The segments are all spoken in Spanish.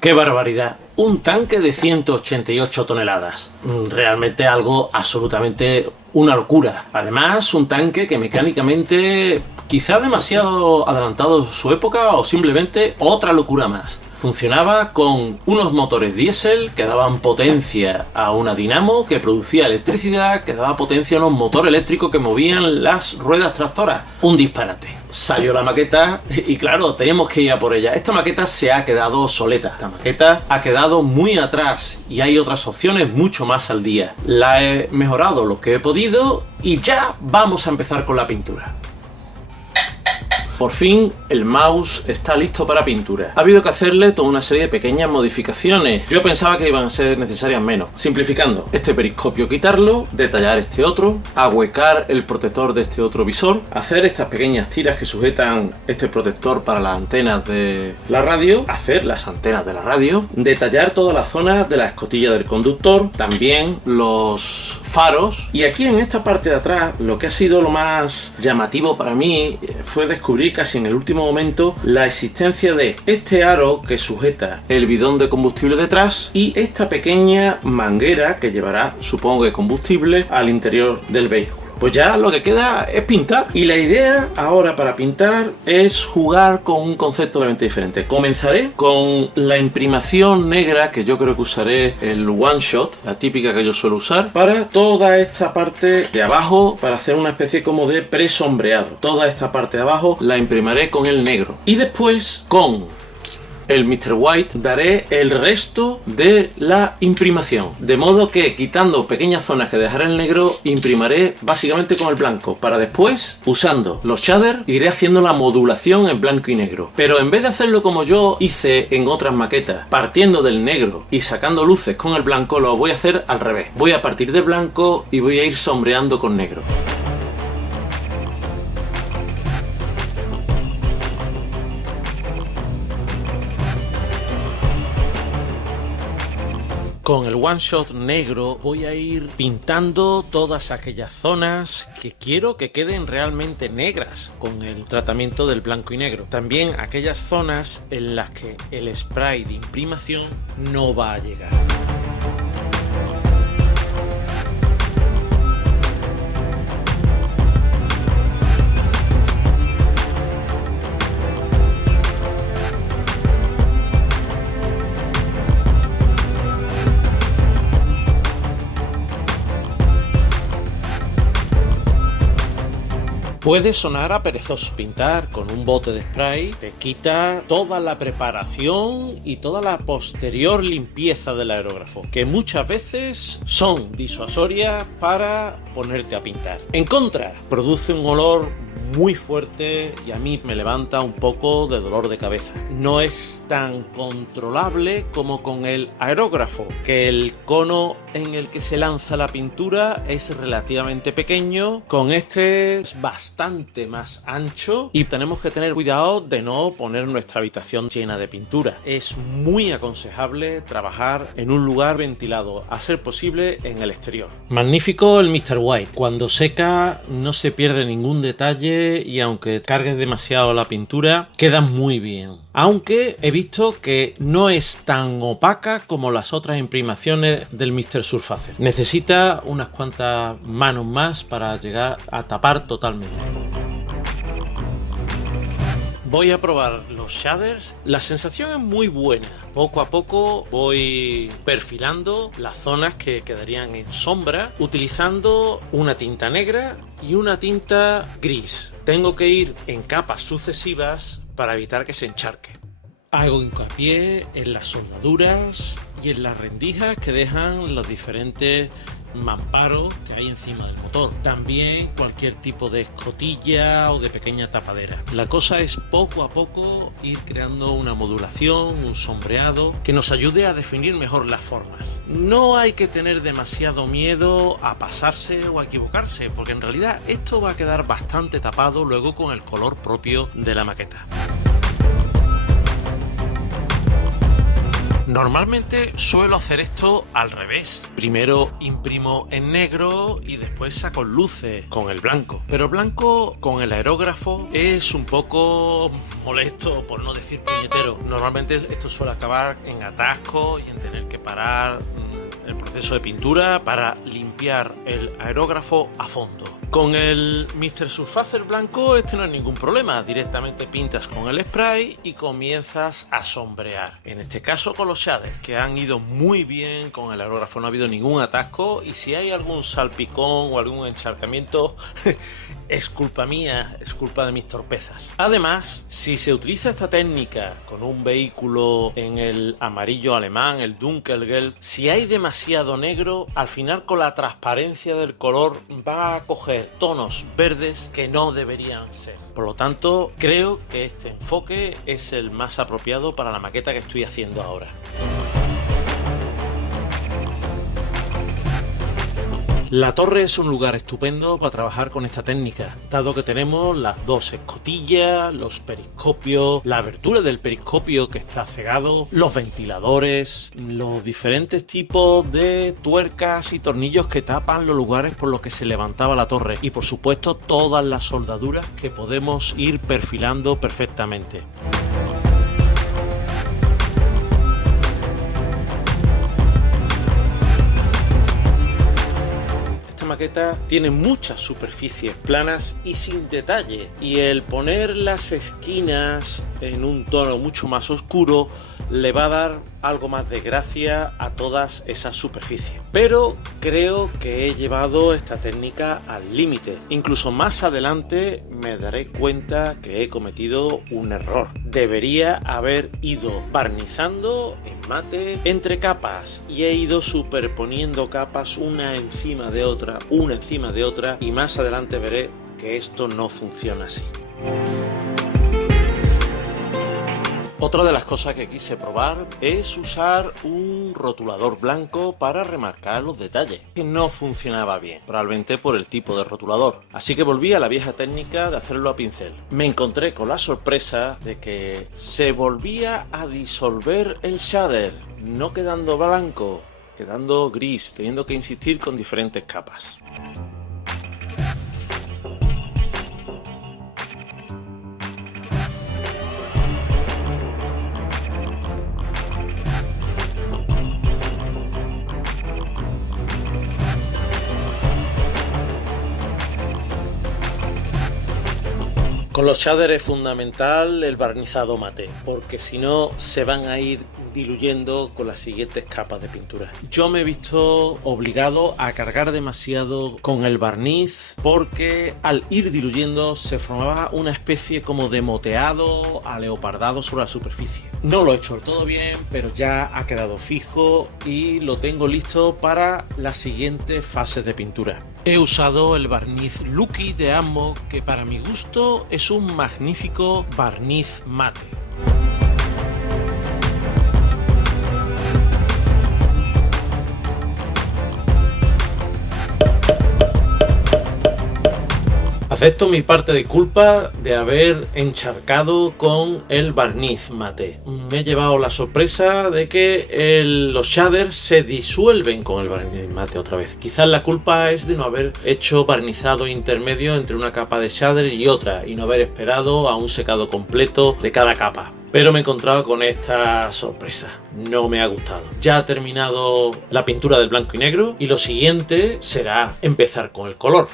¡Qué barbaridad! Un tanque de 188 toneladas. Realmente algo absolutamente una locura. Además, un tanque que mecánicamente quizá demasiado adelantado su época o simplemente otra locura más. Funcionaba con unos motores diésel que daban potencia a una dinamo que producía electricidad, que daba potencia a unos motores eléctricos que movían las ruedas tractoras. Un disparate. Salió la maqueta y claro, teníamos que ir a por ella. Esta maqueta se ha quedado obsoleta. Esta maqueta ha quedado muy atrás y hay otras opciones mucho más al día. La he mejorado lo que he podido y ya vamos a empezar con la pintura. Por fin el mouse está listo para pintura. Ha habido que hacerle toda una serie de pequeñas modificaciones. Yo pensaba que iban a ser necesarias menos. Simplificando, este periscopio quitarlo, detallar este otro, ahuecar el protector de este otro visor, hacer estas pequeñas tiras que sujetan este protector para las antenas de la radio, hacer las antenas de la radio, detallar toda la zona de la escotilla del conductor, también los faros. Y aquí en esta parte de atrás, lo que ha sido lo más llamativo para mí fue descubrir casi en el último momento la existencia de este aro que sujeta el bidón de combustible detrás y esta pequeña manguera que llevará, supongo que combustible, al interior del vehículo. Pues ya lo que queda es pintar. Y la idea ahora para pintar es jugar con un concepto totalmente diferente. Comenzaré con la imprimación negra, que yo creo que usaré el One Shot, la típica que yo suelo usar, para toda esta parte de abajo, para hacer una especie como de presombreado. Toda esta parte de abajo la imprimiré con el negro. Y después con el Mr. White daré el resto de la imprimación, de modo que quitando pequeñas zonas que dejaré en negro, imprimiré básicamente con el blanco, para después, usando los shaders, iré haciendo la modulación en blanco y negro. Pero en vez de hacerlo como yo hice en otras maquetas, partiendo del negro y sacando luces con el blanco, lo voy a hacer al revés. Voy a partir de blanco y voy a ir sombreando con negro. Con el One Shot negro voy a ir pintando todas aquellas zonas que quiero que queden realmente negras con el tratamiento del blanco y negro. También aquellas zonas en las que el spray de imprimación no va a llegar. Puede sonar a perezoso. Pintar con un bote de spray te quita toda la preparación y toda la posterior limpieza del aerógrafo, que muchas veces son disuasorias para ponerte a pintar. En contra, produce un olor muy fuerte y a mí me levanta un poco de dolor de cabeza. No es tan controlable como con el aerógrafo, que el cono en el que se lanza la pintura es relativamente pequeño. Con este es bastante más ancho y tenemos que tener cuidado de no poner nuestra habitación llena de pintura. Es muy aconsejable trabajar en un lugar ventilado, a ser posible en el exterior. Magnífico el Mr. White. Cuando seca no se pierde ningún detalle y aunque cargues demasiado la pintura, queda muy bien. Aunque he visto que no es tan opaca como las otras imprimaciones del Mr. Surfacer. Necesita unas cuantas manos más para llegar a tapar totalmente. Voy a probar los shaders. La sensación es muy buena. Poco a poco voy perfilando las zonas que quedarían en sombra utilizando una tinta negra y una tinta gris. Tengo que ir en capas sucesivas para evitar que se encharque. Hago hincapié en las soldaduras y en las rendijas que dejan los diferentes mamparos que hay encima del motor. También cualquier tipo de escotilla o de pequeña tapadera. La cosa es poco a poco ir creando una modulación, un sombreado que nos ayude a definir mejor las formas. No hay que tener demasiado miedo a pasarse o a equivocarse, porque en realidad esto va a quedar bastante tapado luego con el color propio de la maqueta. Normalmente suelo hacer esto al revés. Primero imprimo en negro y después saco luces con el blanco. Pero el blanco con el aerógrafo es un poco molesto, por no decir puñetero. Normalmente esto suele acabar en atasco y en tener que parar el proceso de pintura para limpiar el aerógrafo a fondo. Con el Mr. Surfacer blanco no es ningún problema, directamente pintas con el spray y comienzas a sombrear. En este caso con los shaders, que han ido muy bien con el aerógrafo, no ha habido ningún atasco, y si hay algún salpicón o algún encharcamiento es culpa mía, es culpa de mis torpezas. Además, si se utiliza esta técnica con un vehículo en el amarillo alemán, el Dunkelgelb, si hay demasiado negro, al final con la transparencia del color va a coger tonos verdes que no deberían ser. Por lo tanto, creo que este enfoque es el más apropiado para la maqueta que estoy haciendo ahora. La torre es un lugar estupendo para trabajar con esta técnica, dado que tenemos las dos escotillas, los periscopios, la abertura del periscopio que está cegado, los ventiladores, los diferentes tipos de tuercas y tornillos que tapan los lugares por los que se levantaba la torre, y por supuesto todas las soldaduras que podemos ir perfilando perfectamente. Maqueta tiene muchas superficies planas y sin detalle, y el poner las esquinas en un tono mucho más oscuro le va a dar algo más de gracia a todas esas superficies. Pero creo que he llevado esta técnica al límite. Incluso más adelante me daré cuenta que he cometido un error. Debería haber ido barnizando en mate entre capas, y he ido superponiendo capas una encima de otra, y más adelante veré que esto no funciona así. Otra de las cosas que quise probar es usar un rotulador blanco para remarcar los detalles, que no funcionaba bien, probablemente por el tipo de rotulador. Así que volví a la vieja técnica de hacerlo a pincel. Me encontré con la sorpresa de que se volvía a disolver el shader, no quedando blanco, quedando gris, teniendo que insistir con diferentes capas. Con los shaders es fundamental el barnizado mate, porque si no se van a ir diluyendo con las siguientes capas de pintura. Yo me he visto obligado a cargar demasiado con el barniz, porque al ir diluyendo se formaba una especie como de moteado aleopardado sobre la superficie. No lo he hecho del todo bien, pero ya ha quedado fijo y lo tengo listo para las siguientes fases de pintura. He usado el barniz Lucky de Ammo, que para mi gusto es un magnífico barniz mate. Acepto mi parte de culpa de haber encharcado con el barniz mate. Me he llevado la sorpresa de que los shaders se disuelven con el barniz mate otra vez. Quizás la culpa es de no haber hecho barnizado intermedio entre una capa de shader y otra, y no haber esperado a un secado completo de cada capa. Pero me he encontrado con esta sorpresa. No me ha gustado. Ya ha terminado la pintura del blanco y negro, y lo siguiente será empezar con el color.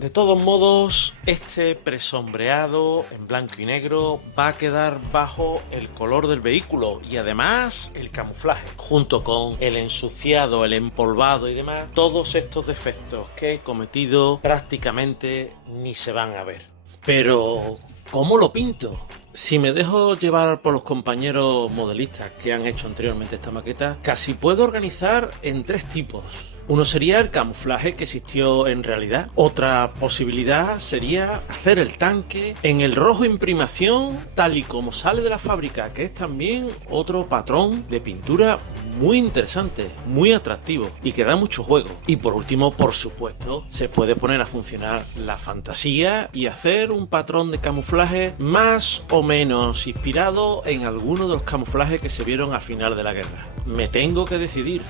De todos modos, este presombreado en blanco y negro va a quedar bajo el color del vehículo, y además el camuflaje, junto con el ensuciado, el empolvado y demás. Todos estos defectos que he cometido prácticamente ni se van a ver. Pero, ¿cómo lo pinto? Si me dejo llevar por los compañeros modelistas que han hecho anteriormente esta maqueta, casi puedo organizar en tres tipos. Uno sería el camuflaje que existió en realidad. Otra posibilidad sería hacer el tanque en el rojo imprimación tal y como sale de la fábrica, que es también otro patrón de pintura muy interesante, muy atractivo y que da mucho juego. Y por último, por supuesto, se puede poner a funcionar la fantasía y hacer un patrón de camuflaje más o menos inspirado en alguno de los camuflajes que se vieron al final de la guerra. Me tengo que decidir.